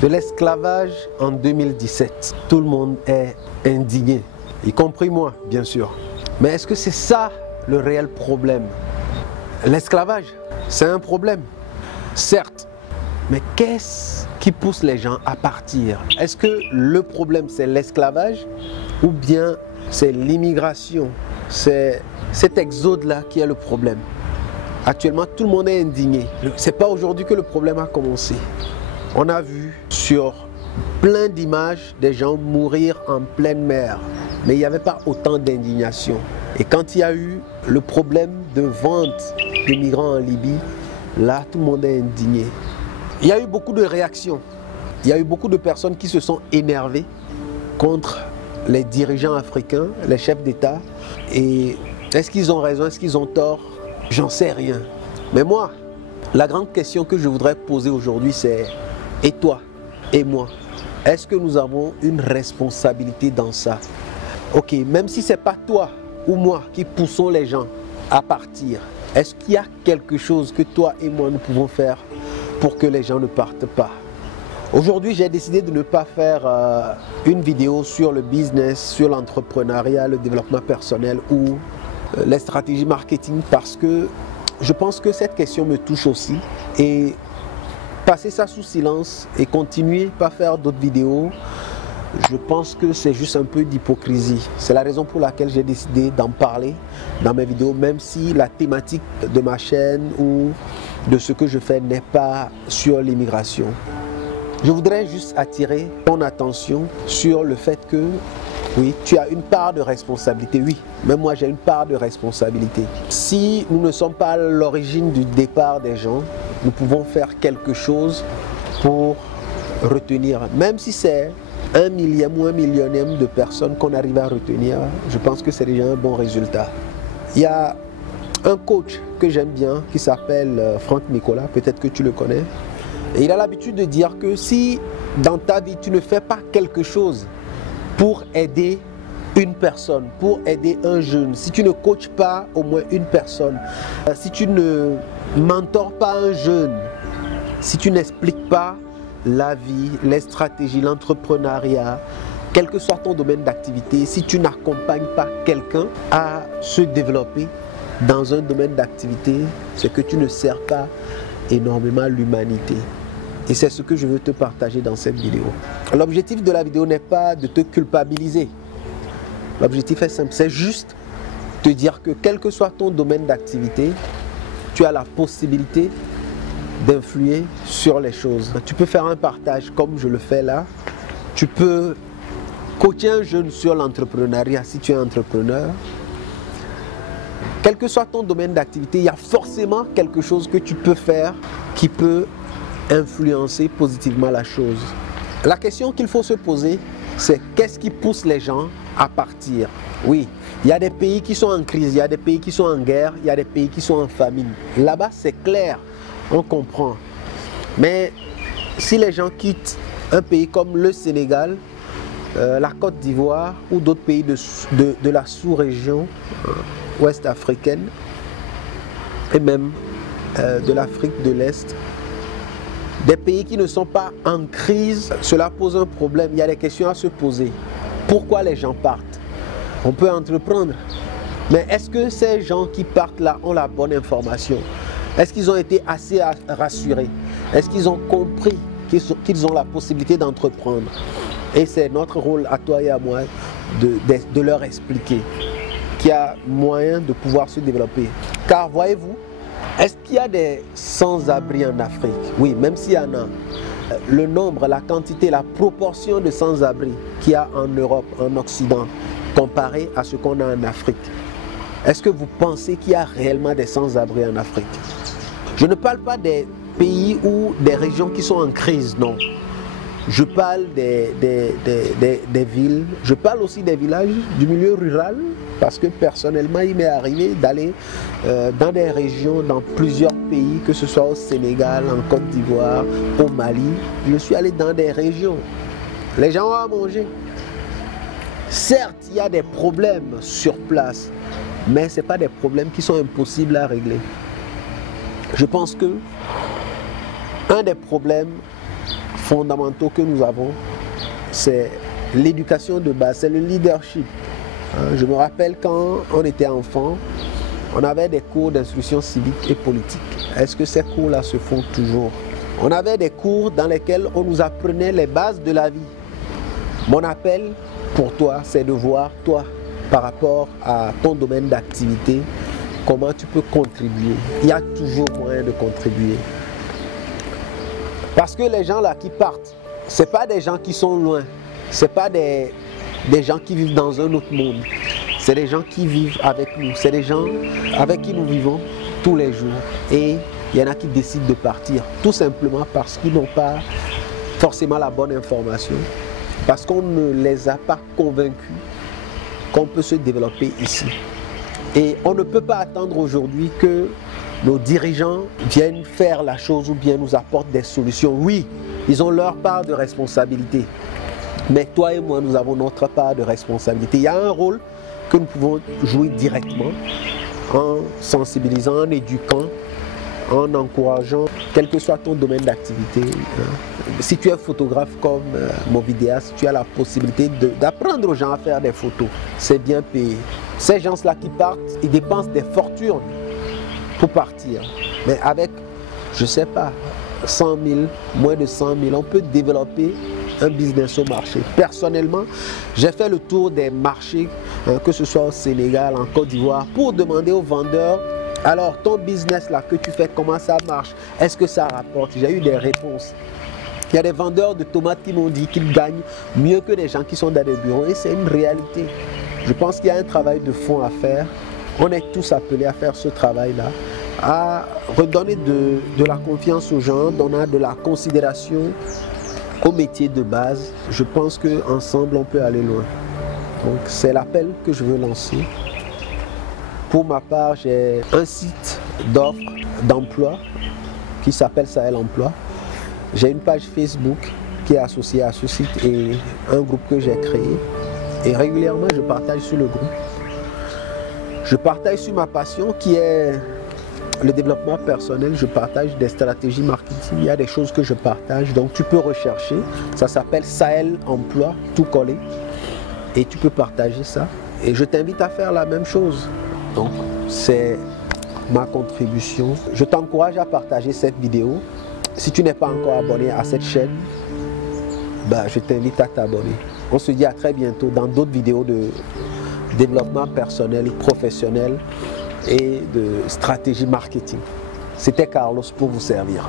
de l'esclavage en 2017. Tout le monde est indigné, y compris moi, bien sûr. Mais est-ce que c'est ça le réel problème? L'esclavage, c'est un problème, certes. Mais qu'est-ce qui pousse les gens à partir? Est-ce que le problème, c'est l'esclavage ou bien c'est l'immigration? C'est cet exode-là qui est le problème. Actuellement, tout le monde est indigné. Ce n'est pas aujourd'hui que le problème a commencé. On a vu sur plein d'images des gens mourir en pleine mer. Mais il n'y avait pas autant d'indignation. Et quand il y a eu le problème de vente de migrants en Libye, là, tout le monde est indigné. Il y a eu beaucoup de réactions. Il y a eu beaucoup de personnes qui se sont énervées contre les dirigeants africains, les chefs d'État. Et est-ce qu'ils ont raison, est-ce qu'ils ont tort? J'en sais rien. Mais moi, la grande question que je voudrais poser aujourd'hui, c'est et toi et moi, est-ce que nous avons une responsabilité dans ça? Ok, même si ce n'est pas toi ou moi qui poussons les gens à partir, est-ce qu'il y a quelque chose que toi et moi nous pouvons faire pour que les gens ne partent pas? Aujourd'hui, j'ai décidé de ne pas faire une vidéo sur le business, sur l'entrepreneuriat, le développement personnel ou les stratégies marketing parce que je pense que cette question me touche aussi. Et passer ça sous silence et continuer à faire d'autres vidéos, je pense que c'est juste un peu d'hypocrisie. C'est la raison pour laquelle j'ai décidé d'en parler dans mes vidéos, même si la thématique de ma chaîne ou de ce que je fais n'est pas sur l'immigration. Je voudrais juste attirer ton attention sur le fait que oui, tu as une part de responsabilité, oui, même moi j'ai une part de responsabilité. Si nous ne sommes pas à l'origine du départ des gens, nous pouvons faire quelque chose pour retenir, même si c'est 1 millième ou 1 millionième de personnes qu'on arrive à retenir, je pense que c'est déjà un bon résultat. Il y a un coach que j'aime bien qui s'appelle Franck Nicolas, peut-être que tu le connais. Et il a l'habitude de dire que si dans ta vie tu ne fais pas quelque chose pour aider une personne, pour aider un jeune, si tu ne coaches pas au moins une personne, si tu ne mentors pas un jeune, si tu n'expliques pas la vie, les stratégies, l'entrepreneuriat, quel que soit ton domaine d'activité, si tu n'accompagnes pas quelqu'un à se développer dans un domaine d'activité, c'est que tu ne sers pas énormément l'humanité. Et c'est ce que je veux te partager dans cette vidéo. L'objectif de la vidéo n'est pas de te culpabiliser. L'objectif est simple, c'est juste te dire que quel que soit ton domaine d'activité, tu as la possibilité d'influer sur les choses. Tu peux faire un partage comme je le fais là. Tu peux coacher un jeune sur l'entrepreneuriat si tu es entrepreneur. Quel que soit ton domaine d'activité, il y a forcément quelque chose que tu peux faire qui peut influencer positivement la chose. La question qu'il faut se poser, c'est qu'est-ce qui pousse les gens à partir? Oui, il y a des pays qui sont en crise, il y a des pays qui sont en guerre, il y a des pays qui sont en famine. Là-bas, c'est clair, on comprend. Mais si les gens quittent un pays comme le Sénégal, la Côte d'Ivoire ou d'autres pays de la sous-région ouest africaine et même de l'Afrique de l'Est, des pays qui ne sont pas en crise, cela pose un problème. Il y a des questions à se poser. Pourquoi les gens partent? On peut entreprendre. Mais est-ce que ces gens qui partent là ont la bonne information? Est-ce qu'ils ont été assez rassurés? Est-ce qu'ils ont compris qu'ils ont la possibilité d'entreprendre? Et c'est notre rôle à toi et à moi de leur expliquer qu'il y a moyen de pouvoir se développer. Car voyez-vous, est-ce qu'il y a des sans-abri en Afrique? Oui, même s'il y en a. Le nombre, la quantité, la proportion de sans-abri qu'il y a en Europe, en Occident, comparé à ce qu'on a en Afrique. Est-ce que vous pensez qu'il y a réellement des sans-abri en Afrique? Je ne parle pas des pays ou des régions qui sont en crise, non. Je parle des villes, je parle aussi des villages, du milieu rural, parce que personnellement, il m'est arrivé d'aller dans des régions, dans plusieurs pays, que ce soit au Sénégal, en Côte d'Ivoire, au Mali. Je suis allé dans des régions. Les gens ont à manger. Certes, il y a des problèmes sur place, mais ce n'est pas des problèmes qui sont impossibles à régler. Je pense que un des problèmes fondamentaux que nous avons, c'est l'éducation de base, c'est le leadership. Je me rappelle quand on était enfant, on avait des cours d'instruction civique et politique. Est-ce que ces cours-là se font toujours? On avait des cours dans lesquels on nous apprenait les bases de la vie. Mon appel pour toi, c'est de voir, toi, par rapport à ton domaine d'activité, comment tu peux contribuer. Il y a toujours moyen de contribuer. Parce que les gens là qui partent, ce n'est pas des gens qui sont loin. Ce n'est pas des gens qui vivent dans un autre monde. C'est des gens qui vivent avec nous. C'est des gens avec qui nous vivons tous les jours. Et il y en a qui décident de partir. Tout simplement parce qu'ils n'ont pas forcément la bonne information. Parce qu'on ne les a pas convaincus qu'on peut se développer ici. Et on ne peut pas attendre aujourd'hui que nos dirigeants viennent faire la chose ou bien nous apportent des solutions. Oui, ils ont leur part de responsabilité. Mais toi et moi, nous avons notre part de responsabilité. Il y a un rôle que nous pouvons jouer directement en sensibilisant, en éduquant, en encourageant, quel que soit ton domaine d'activité. Si tu es photographe comme mon vidéaste, tu as la possibilité d'apprendre aux gens à faire des photos. C'est bien payé. Ces gens-là qui partent, ils dépensent des fortunes pour partir. Mais avec, je ne sais pas, 100 000, moins de 100 000, on peut développer un business au marché. Personnellement, j'ai fait le tour des marchés, que ce soit au Sénégal, en Côte d'Ivoire, pour demander aux vendeurs, alors ton business là que tu fais, comment ça marche? Est-ce que ça rapporte? J'ai eu des réponses. Il y a des vendeurs de tomates qui m'ont dit qu'ils gagnent mieux que les gens qui sont dans des bureaux et c'est une réalité. Je pense qu'il y a un travail de fond à faire. On est tous appelés à faire ce travail-là, à redonner de la confiance aux gens, donner de la considération au métier de base. Je pense qu'ensemble, on peut aller loin. Donc, c'est l'appel que je veux lancer. Pour ma part, j'ai un site d'offres d'emploi qui s'appelle Sahel Emploi. J'ai une page Facebook qui est associée à ce site et un groupe que j'ai créé. Et régulièrement, je partage sur le groupe. Je partage sur ma passion qui est le développement personnel. Je partage des stratégies marketing. Il y a des choses que je partage. Donc, tu peux rechercher. Ça s'appelle Sahel Emploi, tout collé. Et tu peux partager ça. Et je t'invite à faire la même chose. Donc, c'est ma contribution. Je t'encourage à partager cette vidéo. Si tu n'es pas encore abonné à cette chaîne, je t'invite à t'abonner. On se dit à très bientôt dans d'autres vidéos de développement personnel et professionnel et de stratégie marketing. C'était Carlos pour vous servir.